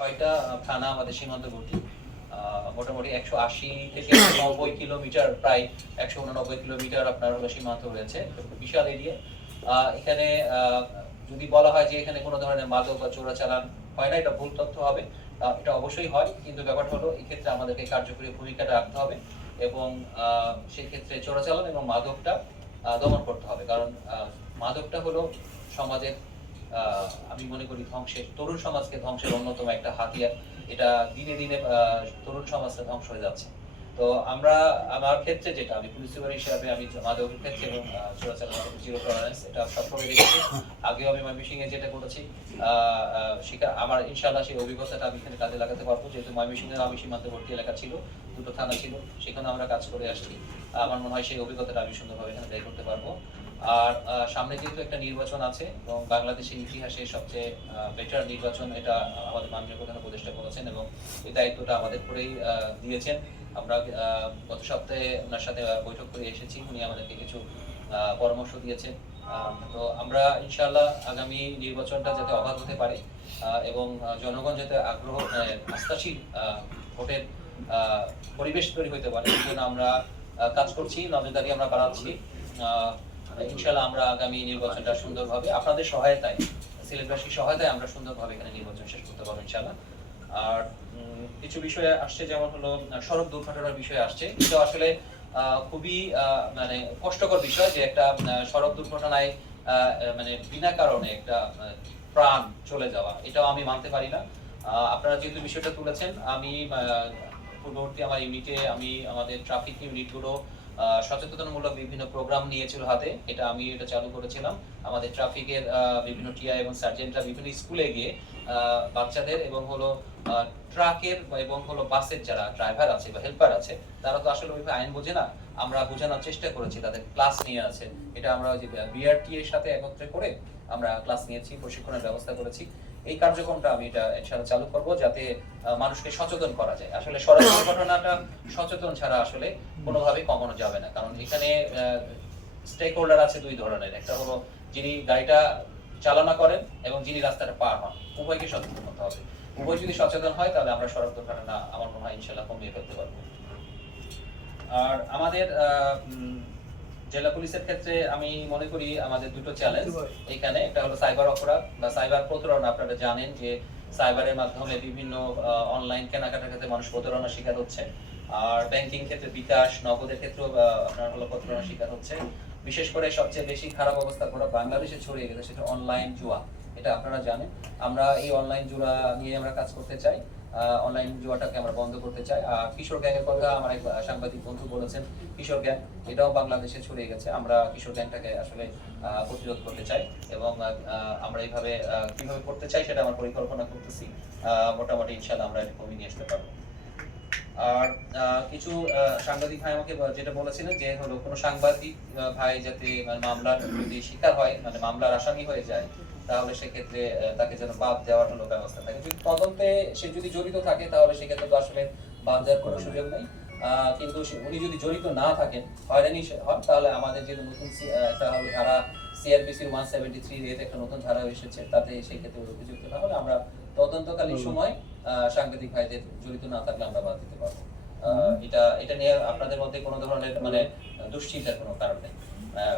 ছয়টা থানা আমাদের সীমান্তবর্তী মোটামুটি একশো আশি থেকে নব্বই কিলোমিটার প্রায় একশো উননব্বই কিলোমিটার আপনার হলো সীমান্ত রয়েছে বিশাল এরিয়া। এখানে যদি বলা হয় যে এখানে কোনো ধরনের মাদক বা চোরাচালান হয় না এটা ভুল তথ্য হবে। এটা অবশ্যই হয় কিন্তু ব্যাপারটা হলো এক্ষেত্রে আমাদেরকে কার্যকরী ভূমিকাটা রাখতে হবে এবং আহ, সেই ক্ষেত্রে চোরাচালান এবং মাদকটা দমন করতে হবে। কারণ আহ, মাদকটা হলো সমাজের আমি মনে করি ধ্বংসের, তরুণ সমাজকে ধ্বংসের অন্যতম একটা হাতিয়ার। এটা দিনে দিনে তরুণ সমাজটা ধ্বংস হয়ে যাচ্ছে। তো আমরা, আমার ক্ষেত্রে যেটা, আমি পুলিশ সুপার হিসাবে, আমি মাদকের ক্ষেত্রে এবং ক্ষেত্রে জিরো টলারেন্স এটা সবসময় রেখেছি আগেও আমি ময়মনসিং এ যেটা করেছি সেটা আমার ইনশাআল্লাহ সেই অভিজ্ঞতাটা আমি এখানে কাজে লাগাতে পারব। যেহেতু ময়মনসিং এর আমি সীমান্তবর্তী এলাকা ছিল, দুটো থানা ছিল সেখানে আমরা কাজ করে আসছি। আমার মনে হয় সেই অভিজ্ঞতাটা আমি সুন্দরভাবে এখানে ব্যয় করতে পারব। আর সামনে যেহেতু একটা নির্বাচন আছে এবং বাংলাদেশের ইতিহাসে সবচেয়ে বেটার নির্বাচন এটা আমাদের মাননীয় প্রধান উপদেষ্টা বলেছেন এবং এই দায়িত্বটা আমাদের করেই দিয়েছেন। আমরা গত সপ্তাহে ওনার সাথে বৈঠক করে এসেছি। উনি আমাদেরকে কিছু পরামর্শ দিয়েছেন। তো আমরা ইনশাআল্লাহ আগামী নির্বাচনটা যাতে অবাধ হতে পারে এবং জনগণ যাতে আগ্রহ আস্থাশীল ভোটের পরিবেশ তৈরি হতে পারে, এই জন্য আমরা কাজ করছি, নজরদারি আমরা বাড়াচ্ছি। ইনশাআল্লাহ আমরা আগামী নির্বাচনটা সুন্দরভাবে, আপনাদের সহায়তায় সিলেটবাসীর সহায়তায় আমরা সুন্দরভাবে এখানে নির্বাচন শেষ করতে পারব ইনশাআল্লাহ। আর কিছু বিষয়ে আসছে, যেমন হলো সড়ক দুর্ঘটনার বিষয় আসছে। এটা আসলে খুবই মানে কষ্টকর বিষয় যে একটা সড়ক দুর্ঘটনায় মানে বিনা কারণে একটা প্রাণ চলে যাওয়া। এটাও আমি মানতে পারি না। আপনারা যেহেতু বিষয়টা তুলেছেন, আমি পূর্ববর্তী আমার ইউনিটে আমি, আমাদের ট্রাফিক ইউনিটগুলো সচেতনমূলক বিভিন্ন প্রোগ্রাম নিয়েছিল হাতে। এটা আমি এটা চালু করেছিলাম। আমাদের ট্রাফিকের বিভিন্ন টিআই এবং সার্জেন্টরা বিভিন্ন স্কুলে গিয়ে বাচ্চাদের এবং হলো ট্রাকের এবং হলো বাসের যারা ড্রাইভার আছে বা হেল্পার আছে, তারা তো আসলে ওইভাবে আইন বোঝে না। আমরা বোঝানোর চেষ্টা করেছি, তাদের ক্লাস নিয়ে আছে। এটা আমরা ওই যে বিআরটি এর সাথে একত্রে করে আমরা ক্লাস নিয়েছি, প্রশিক্ষণের ব্যবস্থা করেছি। এই কার্যক্রমটা আমি এটা ইনশাআল্লাহ চালু করব যাতে মানুষকে সচেতন করা যায়। আসলে সড়ক দুর্ঘটনাটা সচেতন ছাড়া আসলে কোনোভাবেই কমানো যাবে না। কারণ এখানে স্টেক হোল্ডার আছে দুই ধরনের। একটা হলো যিনি গাড়িটা চালনা করেন এবং যিনি রাস্তাটা পার হন। উভয়কে সচেতন হতে হবে। উভয় যদি সচেতন হয় তাহলে আমরা সড়ক দুর্ঘটনা আমার মনে হয় ইনশাল্লাহ কমিয়ে ফেলতে পারব। আর আমাদের জেলা পুলিশের ক্ষেত্রে আমি মনে করি আমাদের দুটো চ্যালেঞ্জ এখানে একটা হলো সাইবার অপরাধ বা সাইবার প্রতারণা। আপনারা জানেন যে সাইবারের মাধ্যমে বিভিন্ন অনলাইন কেনাকাটার ক্ষেত্রে মানুষ প্রতারণার শিকার হচ্ছে। আর ব্যাংকিং ক্ষেত্রে বিকাশ, নগদের ক্ষেত্রেও আপনার হলো প্রতারণার শিকার হচ্ছে। বিশেষ করে সবচেয়ে বেশি খারাপ অবস্থা পুরো বাংলাদেশে ছড়িয়ে গেছে, সেটা অনলাইন জুয়া। এটা আপনারা জানেন। আমরা এই অনলাইন জুয়া নিয়ে আমরা কাজ করতে চাই। অনলাইন জুয়াটাকে আমরা বন্ধ করতে চাই। আর কিশোর গ্যাংয়ের কথা আমার এক সাংবাদিক বন্ধু বলেছেন, কিশোর গ্যাং, এটাও বাংলাদেশে ছড়িয়ে গেছে। আমরা কিশোর গ্যাংটাকে আসলে প্রতিরোধ করতে চাই এবং আমরা এইভাবে কীভাবে করতে চাই সেটা আমার পরিকল্পনা করতেছি। মোটামুটি ইনশাল্লাহ আমরা এটা কমিয়ে নিয়ে আসতে পারব। আর কিছু সাংবাদিক ভাই আমাকে যেটা বলেছিলেন যে হলো কোনো সাংবাদিক ভাই যাতে মানে মামলার যদি শিকার হয় মানে মামলার আসামি হয়ে যায় তাহলে সেক্ষেত্রে তাকে যেন বাদ দেওয়ার হলো ব্যবস্থা থাকে। যদি তদন্তে সে যদি জড়িত থাকে তাহলে সেক্ষেত্রে তো আসলে বাদ দেওয়ার কোনো সুযোগ নেই। কিন্তু উনি যদি জড়িত না থাকেন হয়রানি হন তাহলে আমাদের যে নতুন একটা হলো ধারা সিআরপিসির ওয়ান সেভেন্টি থ্রি একটা নতুন ধারা এসেছে তাতে সেই ক্ষেত্রে অভিযুক্ত না হলে আমরা তদন্তকালীন সময় সাংবাদিক ভাইদের জড়িত না থাকলে আমরা বাদ দিতে পারব। আহ, এটা এটা নিয়ে আপনাদের মধ্যে কোনো ধরনের মানে দুশ্চিন্তার কোনো কারণ নেই। আহ,